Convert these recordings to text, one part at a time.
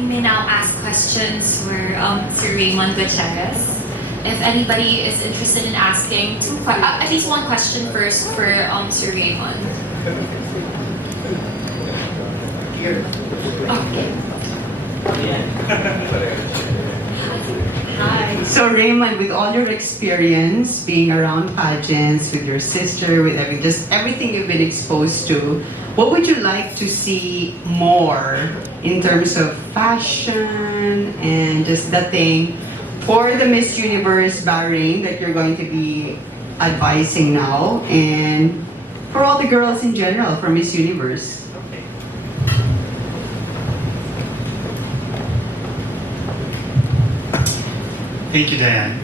we may now ask questions for Sir Raymond Gutierrez. If anybody is interested in asking at least one question first for Sir Raymond. Okay. Hi. So Raymond, with all your experience being around pageants, with your sister, with just everything you've been exposed to, what would you like to see more in terms of fashion and just the thing for the Miss Universe Bahrain that you're going to be advising now, and for all the girls in general for Miss Universe? Okay. Thank you, Diane.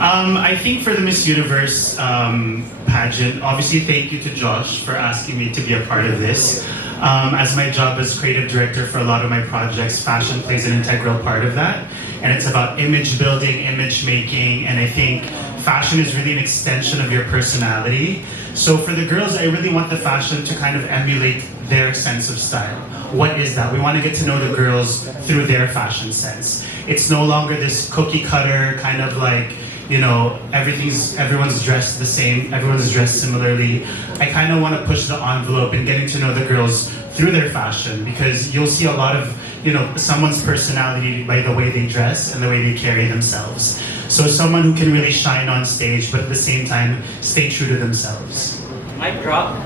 I think for the Miss Universe pageant, obviously thank you to Josh for asking me to be a part of this. As my job as creative director for a lot of my projects, fashion plays an integral part of that. And it's about image building, image making, and I think fashion is really an extension of your personality. So for the girls, I really want the fashion to kind of emulate their sense of style. What is that? We want to get to know the girls through their fashion sense. It's no longer this cookie cutter kind of like, you know, everyone's dressed the same, everyone's dressed similarly. I kind of want to push the envelope in getting to know the girls through their fashion, because you'll see a lot of, you know, someone's personality by the way they dress and the way they carry themselves. So someone who can really shine on stage, but at the same time, stay true to themselves. Mic drop.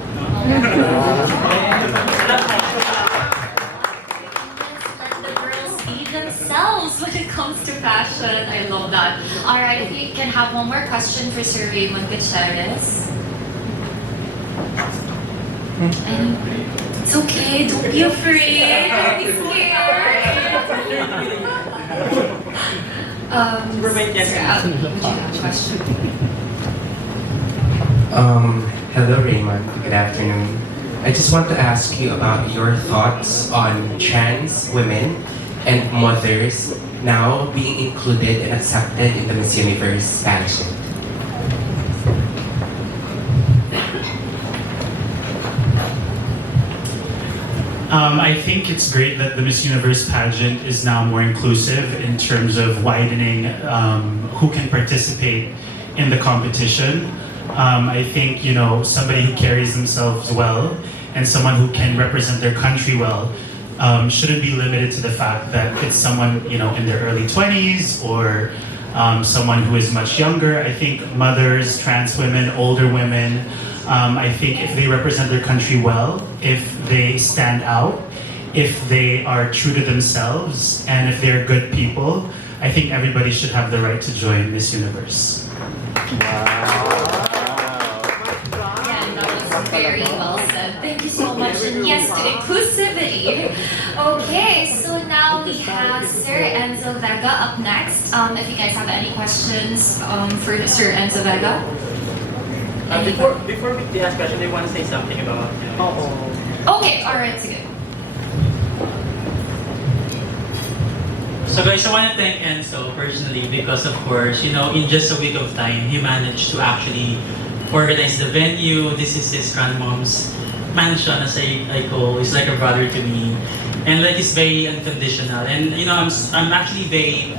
Let the girls be themselves when it comes to fashion. I love that. All right, if we can have one more question for Sir Raymond Gutierrez. It's okay, don't be afraid, don't be scared. Sir, would you have a question? Hello Raymond, good afternoon. I just want to ask you about your thoughts on trans women and mothers now being included and accepted in the Miss Universe pageant. I think it's great that the Miss Universe pageant is now more inclusive in terms of widening who can participate in the competition. I think, you know, somebody who carries themselves well and someone who can represent their country well shouldn't be limited to the fact that it's someone, you know, in their early 20s or someone who is much younger. I think mothers, trans women, older women, I think if they represent their country well, if they stand out, if they are true to themselves, and if they're good people, I think everybody should have the right to join Miss Universe. Again, that was very well said. Thank you so much. And yes, to inclusivity. Okay, so now we have Sir Enzo Vega up next. If you guys have any questions for Sir Enzo Vega. Before we ask question, I want to say something about. Okay, alright, sige. So guys, I want to thank Enzo personally because of course, you know, in just a week of time, he managed to actually organize the venue. This is his grandmom's mansion, as I call. He's like a brother to me. And like, he's very unconditional. And you know, I'm actually very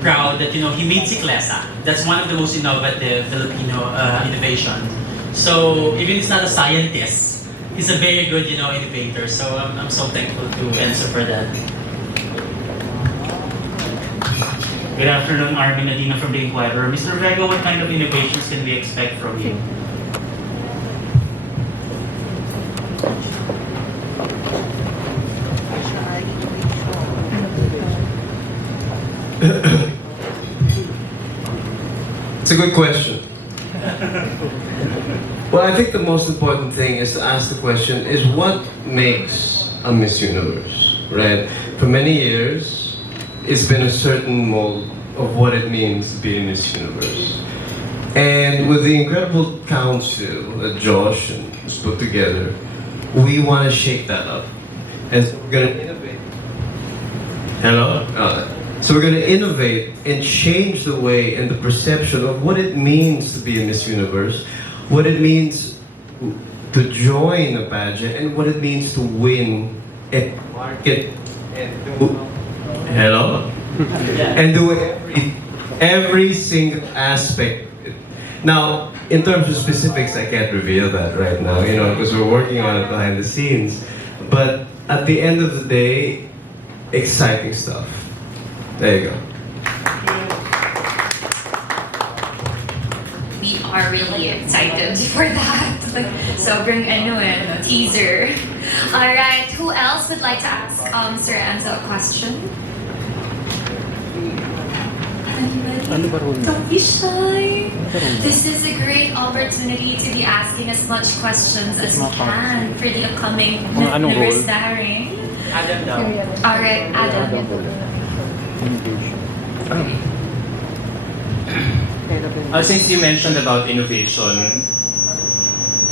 proud that, you know, he made Ciclesa. That's one of the most innovative Filipino innovation. So even he's not a scientist, he's a very good, you know, innovator. So I'm so thankful to Enzo for that. Good afternoon, Armin Adina from The Inquirer. Mr. Vega, what kind of innovations can we expect from you? It's a good question. Well, I think the most important thing is to ask the question is what makes a Miss Universe, right? For many years, it's been a certain mold of what it means to be a Miss Universe. And with the incredible council that Josh has put together, we want to shake that up. And so we're going to innovate. Hello? So we're going to innovate and change the way and the perception of what it means to be a Miss Universe, what it means to join a pageant, and what it means to win and market and do Hello? And do every single aspect. Now, in terms of specifics, I can't reveal that right now, because we're working on it behind the scenes. But at the end of the day, exciting stuff. There you go. We are really excited for that. So bring a teaser. Alright, who else would like to ask Sir Enzo a question? Anybody? Don't be shy. This is a great opportunity to be asking as much questions as we can for the upcoming Miss Bahrain. Adam daw. Alright, Adam. Since you mentioned about innovation,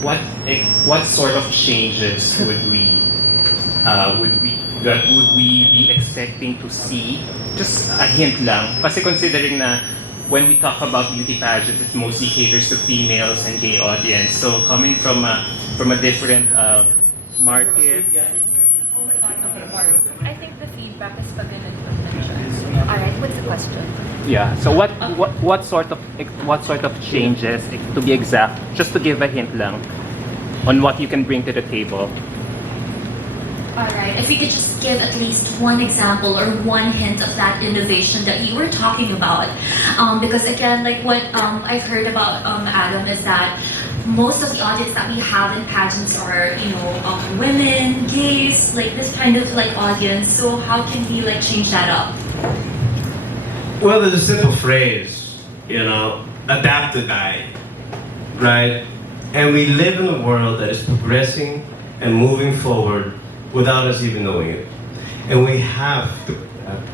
what sort of changes would we be expecting to see? Just a hint lang. Kasi considering na when we talk about beauty pageants, it mostly caters to females and gay audience. So coming from a different market. Oh my God, okay, Mark. I think the feedback is pag ganun yung mention. Alright, what's the question? Yeah. So what sort of changes, to be exact, just to give a hint lang on what you can bring to the table? Alright, if we could just give at least one example or one hint of that innovation that you were talking about. Because again, like what I've heard about Adam is that most of the audience that we have in pageants are, women, gays, like this kind of audience. So how can we change that up? Well, there's a simple phrase, adapt to die, right? And we live in a world that is progressing and moving forward without us even knowing it. And we have to adapt.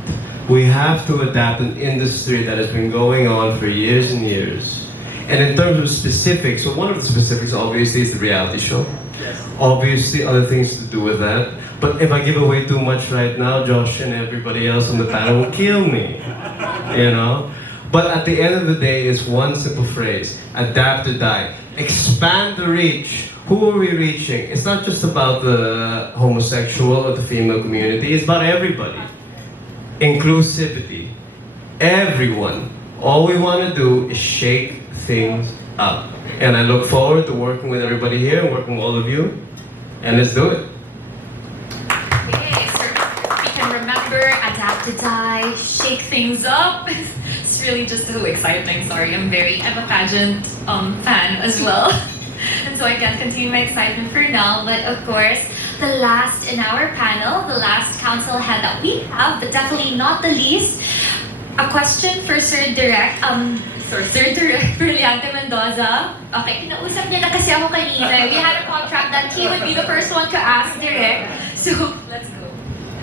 We have to adapt an industry that has been going on for years and years. And in terms of specifics, so one of the specifics obviously is the reality show. Yes. Obviously other things to do with that. But if I give away too much right now, Josh and everybody else on the panel will kill me, But at the end of the day, it's one simple phrase: adapt to die. Expand the reach. Who are we reaching? It's not just about the homosexual or the female community, it's about everybody. Inclusivity. Everyone. All we want to do is shake things up. And I look forward to working with everybody here, working with all of you. And let's do it. Okay, so we can remember, adapt to die, shake things up. It's really just so exciting. Sorry, I'm a pageant fan as well. And so I can't continue my excitement for now. But of course, the last in our panel, the last council head that we have, but definitely not the least, a question for Sir Direct Brillante Mendoza. Okay, kinausap niya na kasi ako kanina. We had a contract that he would be the first one to ask Direct. So, let's go.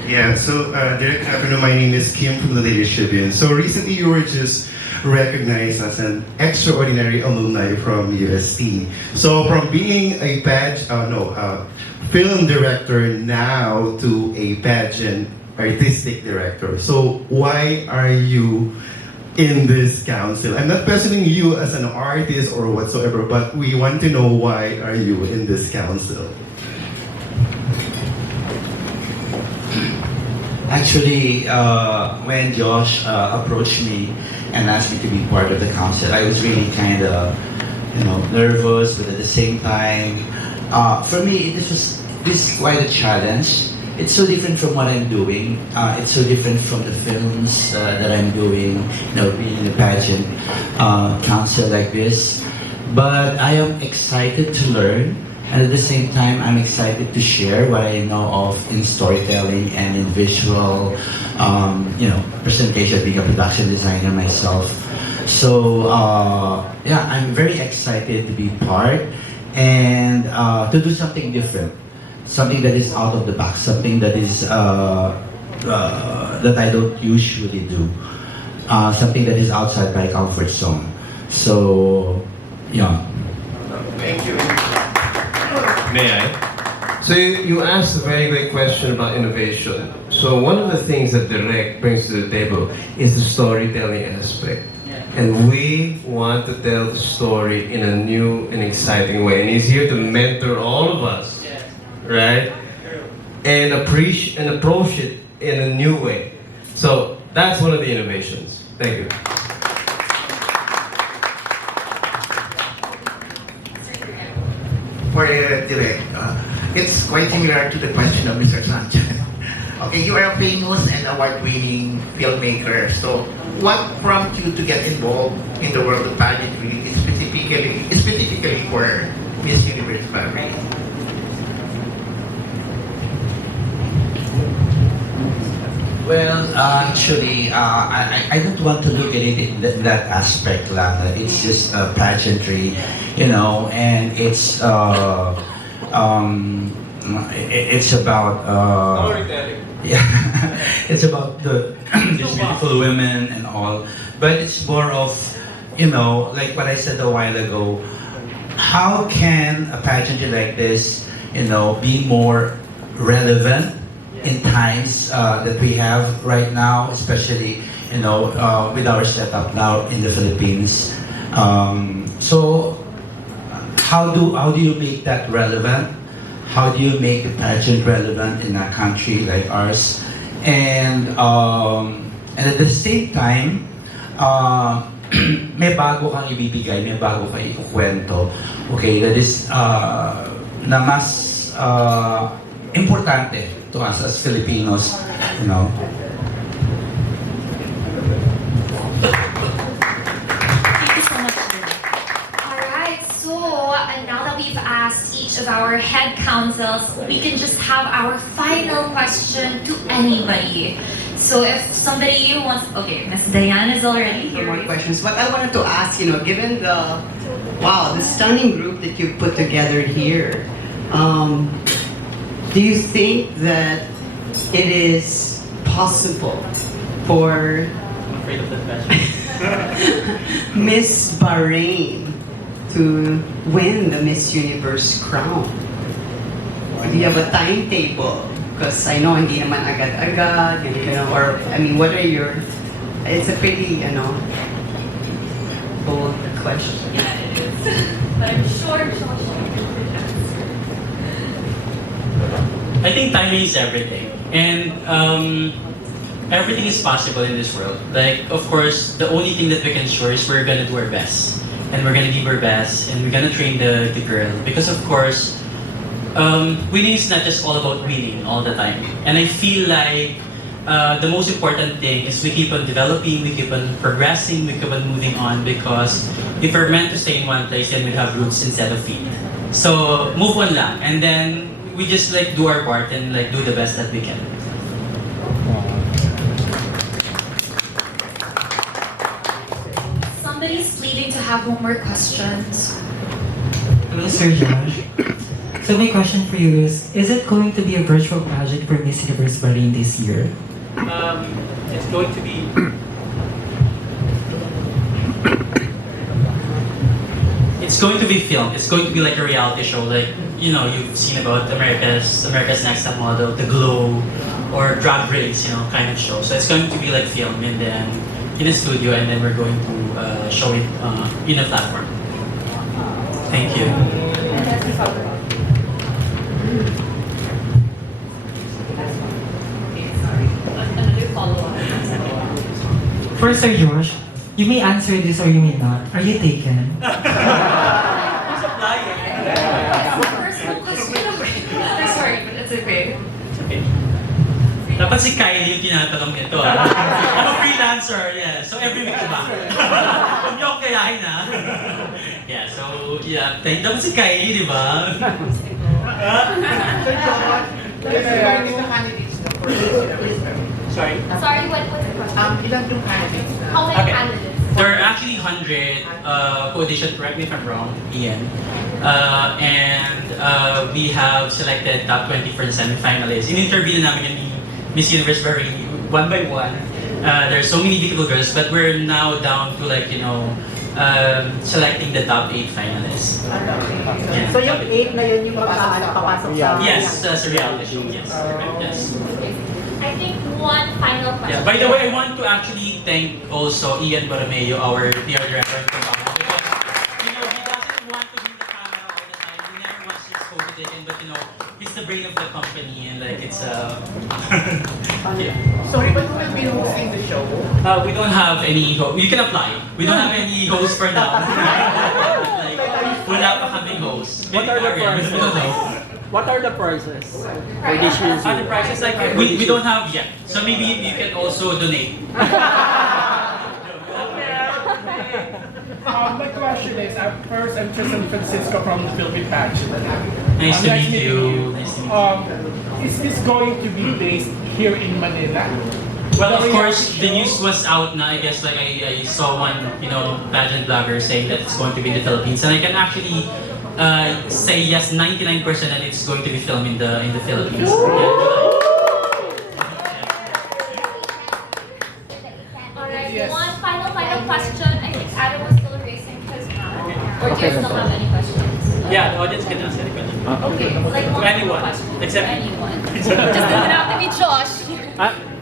Yeah, so Direct, afternoon, my name is Kim from the Ladies Tribune. So recently you were just recognized as an extraordinary alumni from UST. So from being a film director now to a pageant artistic director. So why are you in this council? I'm not questioning you as an artist or whatsoever, but we want to know why are you in this council? Actually, when Josh approached me and asked me to be part of the council, I was really kind of, nervous, but at the same time, for me, this is quite a challenge. It's so different from what I'm doing. It's so different from the films that I'm doing, being in a pageant council like this. But I am excited to learn, and at the same time, I'm excited to share what I know of in storytelling and in visual, presentation, being a production designer myself. So, I'm very excited to be part and to do something different. Something that is out of the box, something that is that I don't usually do, something that is outside my comfort zone. So, yeah. Thank you. May I? So you asked a very great question about innovation. So one of the things that Direct brings to the table is the storytelling aspect. And we want to tell the story in a new and exciting way. And he's here to mentor all of us. Right? And approach it in a new way. So that's one of the innovations. Thank you. For direct, it's quite similar to the question of Mr. Sanchez. Okay, you are a famous and award-winning filmmaker. So, what prompted you to get involved in the world of pageantry, specifically for Miss Universe Bahrain? Well, actually, I don't want to look at it in that aspect lang. It's just pageantry, you know, and it's about yeah, it's about these beautiful women and all. But it's more of, you know, like what I said a while ago. How can a pageantry like this, you know, be more relevant in times that we have right now, especially, you know, with our setup now in the Philippines. So how do you make that relevant? How do you make a pageant relevant in a country like ours? And at the same time, may bago kang ibibigay, may bago kang ikukwento. Okay, that is na mas importante to us as Filipinos, you know. Thank you so much. Alright, so now that we've asked each of our head councils, we can just have our final question to anybody. So if somebody wants, okay, Miss Diane is already For here. more questions, but I wanted to ask, you know, given the stunning group that you've put together here, do you think that it is possible for I'm afraid of that question. Miss Bahrain to win the Miss Universe crown? Do you have a timetable? Because I know hindi naman agad-agad, you know, or I mean, what are your? It's a pretty, you know, bold question. Yeah, it is. But I'm sure Josh can answer. I think timing is everything, and everything is possible in this world. Like, of course, the only thing that we can ensure is we're gonna do our best, and we're gonna give our best, and we're gonna train the girl. Because of course, winning is not just all about winning all the time. And I feel like the most important thing is we keep on developing, we keep on progressing, we keep on moving on. Because if we're meant to stay in one place, then we'll have roots instead of feet. So move on lang, and then we just like do our part and like do the best that we can. Somebody's pleading to have one more questions. Hello, Sir Josh. So my question for you is it going to be a virtual pageant for Miss Universe Bahrain this year? It's going to be. It's going to be filmed. It's going to be like a reality show, like, you know, you've seen about America's Next Top Model, The Glow, or Drag Race, you know, kind of show. So it's going to be like filmed and then in a studio, and then we're going to show it in a platform. Thank you. Another follow-up. For Sir Josh, you may answer this or you may not. Are you taken? It's a personal question. I'm sorry, but it's okay. Dapat si Kylie yung tinatanong nito. I'm a freelancer, yeah. So every week diba? Huwag niyo akong kayahin ha. Yeah, so yeah. Dapat si Kylie, di ba? Sorry? Sorry, what's the question? Ilan yung candidates? How many Okay. candidates? There are actually 100 who auditioned, correct me if I'm wrong, Ian. And we have selected top 20 for the semi-finalists. In-interview na namin yung Miss Universe Bahrain one by one. There are so many beautiful girls, but we're now down to like, you know, selecting the top 8 finalists. Yeah, So yung top eight. 8 na yun yung papasok sa... Yes, that's a reality show. Yes, correct. Yes. I think one final question. Yeah. By the way, I want to actually thank also Ian Borromeo, our PR director, because you know he doesn't want to be in the camera all the time. He never wants to expose it, but you know he he's the brain of the company, and like it's yeah. Sorry, but who will be hosting the show? We don't have any you can apply. We don't have any hosts for now. Like, wala pa kaming hosts. What are the We don't know. prizes? What are the prizes for this year's? Other prices like we don't have yet. So maybe you can also donate. My question is, first I'm Tristan Francisco from the Philippine Pageant. Nice to meet you. Nice to meet you. Is this going to be based here in Manila? Well, of course, the news was out na. I guess like I saw one, pageant blogger saying that it's going to be in the Philippines, and I can actually say yes, 99% that it's going to be filmed in the Philippines. Alright, Yes. one final question. I think Adam was still racing his hand. Or do you still have any questions? Yeah, the audience can ask any question. Okay, like To multiple anyone, questions. except to anyone. Just doesn't have to be Josh.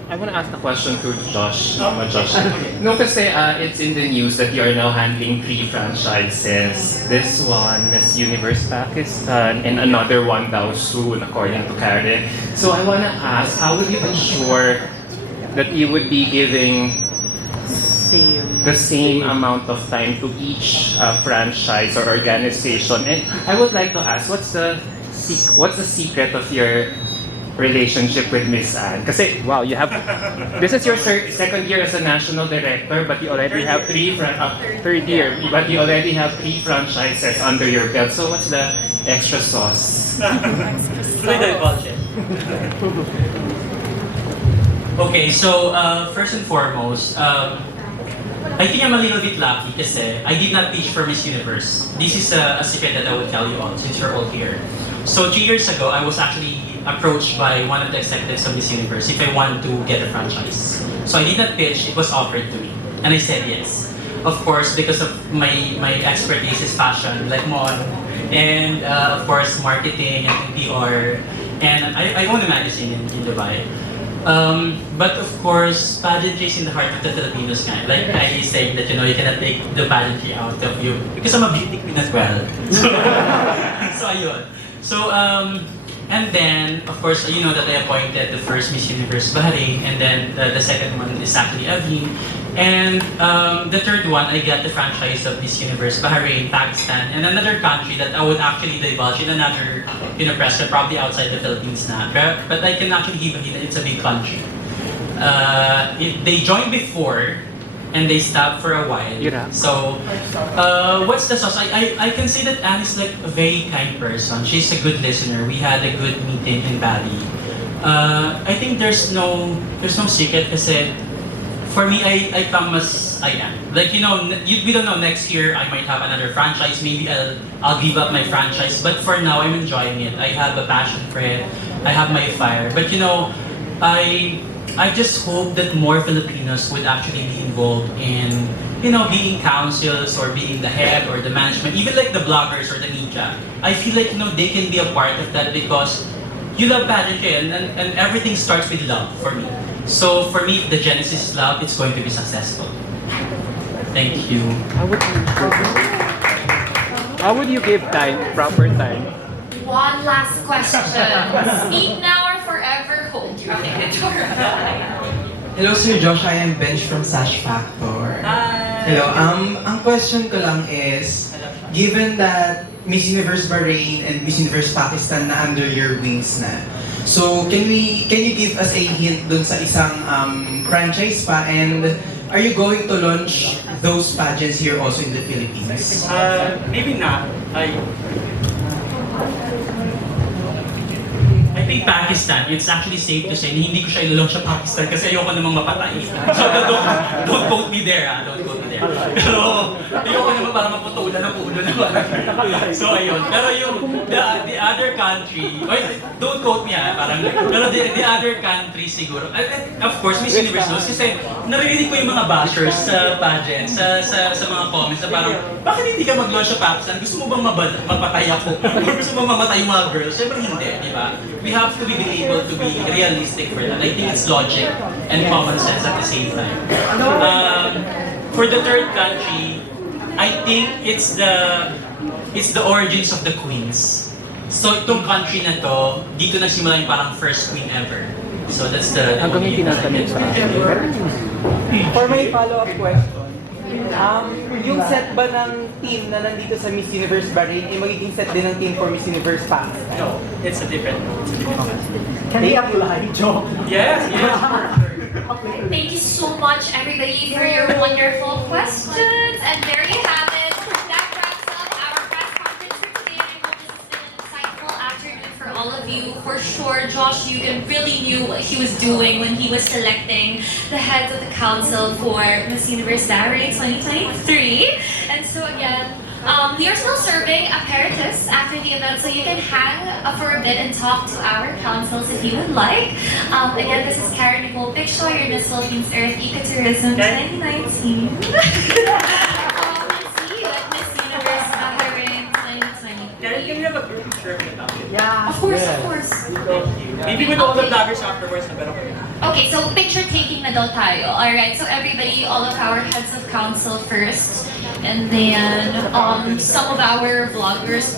I want to ask the question to Josh. Josh. No, kasi it's in the news that you are now handling 3 franchises. This one, Miss Universe Pakistan, and another one daw soon, according to Karen. So I want to ask, how would you ensure that you would be giving the same amount of time to each franchise or organization? And I would like to ask, what's the secret of your relationship with Miss Anne? Kasi, wow, this is your second year as a national director, but you already have third year, but you already have 3 franchises under your belt. So what's the extra sauce? Okay, so first and foremost, I think I'm a little bit lucky kasi I did not teach for Miss Universe. This is a secret that I will tell you all since you're all here. So 3 years ago, I was actually approached by one of the executives of Miss Universe if I want to get a franchise. So I did not pitch, it was offered to me. And I said yes. Of course, because of my expertise is fashion, like Mon, and of course marketing and PR. And I own a magazine in Dubai. But of course, pageantry is in the heart of the Filipinos kind. Like I saying that, you cannot take the pageantry out of you. Because I'm a beauty queen as well. So ayun. So, and then, of course, you know that I appointed the first Miss Universe Bahrain, and then the second one is actually Aveen. And the third one, I got the franchise of Miss Universe Bahrain, Pakistan, and another country that I would actually divulge in another press, probably outside the Philippines na. But I can actually give a hint that it's a big country. They joined before, and they stopped for a while. So, what's the sauce? I can say that Anne is like a very kind person. She's a good listener. We had a good meeting in Bali. I think there's no secret kasi for me, I come as I am. Like, we don't know, next year I might have another franchise. Maybe I'll give up my franchise. But for now, I'm enjoying it. I have a passion for it. I have my fire. But I just hope that more Filipinos would actually be involved in, being councils or being the head or the management, even like the bloggers or the media. I feel like, they can be a part of that because you love pageantry and everything starts with love for me. So for me, if the genesis is love, it's going to be successful. Thank you. How would you give proper time? One last question. Speak now or forever hold your door. Hello, Sir Josh. I am Bench from Sash Factor. Hi. Hello. Ang question ko lang is, given that Miss Universe Bahrain and Miss Universe Pakistan na under your wings na, so can you give us a hint dun sa isang franchise pa, and are you going to launch those pageants here also in the Philippines? Maybe not. I think Pakistan, it's actually safe to say, hindi ko siya ilulong sa Pakistan kasi ayoko namang mapatay. So don't quote me there, Don't quote me there. Pero ayoko naman para maputulan ng ulo naman. So ayun. Pero the other country, don't quote me pero the other country siguro, of course, Miss Universe knows kasi narinig ko yung mga bashers sa pageant, sa mga comments na parang, bakit hindi ka mag-launch sa Pakistan? Gusto mo bang mapatay ako? Or gusto mo mamatay yung mga girls? Siyempre hindi, di ba? We have to be able to be realistic for that. I think it's logic and common sense at the same time. For the third country, I think it's the origins of the queens. So itong country na to, dito nagsimula yung parang first queen ever. So that's the Hanggang only yung tinatanong sa akin. For my follow-up question, yung set ba ng team na nandito sa Miss Universe Bahrain, ay magiging set din ng team for Miss Universe Pakistan? No, it's a different. Can we apply? Joke. Yes, yes. Thank you so much, everybody, for your wonderful questions. And there you have it. That wraps up our press conference for today. And I hope this has been an insightful afternoon for all of you. For sure, Josh Eugen really knew what he was doing when he was selecting the heads of the council for Miss Universe Bahrain 2023. And so again, we are still serving aperitifs after the event, so you can hang for a bit and talk to our councils if you would like. Again, this is Karen Nicole Picture, your Miss Philippines Earth Ecotourism 2019. See you at Miss Universe Bahrain 2020. Karen, can we have a group picture of you? Yeah, of course, of course. Maybe with all the vloggers afterwards, na pero Okay, so picture taking na daw tayo. Alright, so everybody, all of our heads of council first. And then some of our bloggers,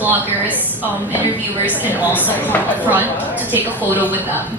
interviewers can also come up front to take a photo with them.